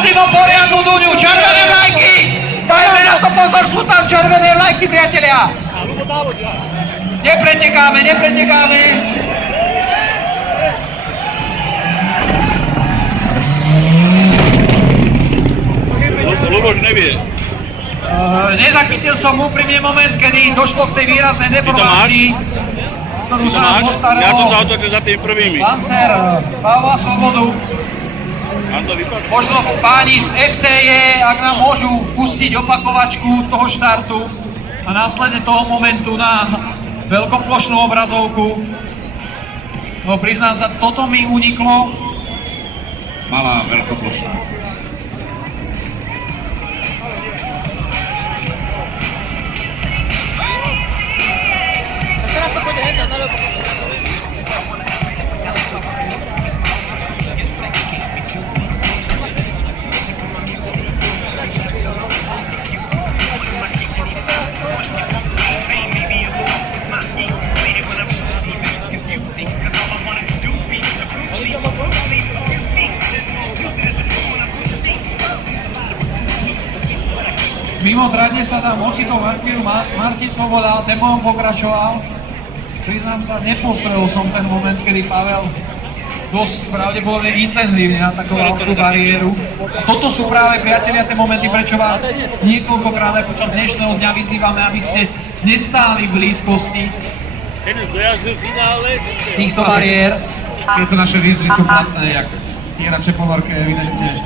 Poprosím o poriadnu Duňu, červené vlajky! Dajme na to pozor, sú tam červené vlajky, priatelia! Nepretekáme, nepretekáme! Luboš nevie. Nezachytil som úprimne moment, kedy došlo k tej výraznej deformácii, ktorú sa nám postaral Ja som sa otočil za tými prvými. Lancer Pavla Svobodu. Možno páni z FTE, ak nám môžu pustiť opakovačku toho štartu a následne toho momentu na veľkoplošnú obrazovku. No priznám sa, toto mi uniklo. Malá veľkoplošná. Mimo trate sa tam ocitol Martin Svoboda, tempom pokračoval. Priznám sa, nepostrel som ten moment, kedy Pavel dosť pravdepodobne intenzívne atakoval tú bariéru. Toto sú práve, priatelia, tie momenty, prečo vás niekoľkokrát aj počas dnešného dňa vyzývame, aby ste nestáli v blízkosti týchto bariér. Tieto naše výzvy sú platné, jak stierače ponorke evidentne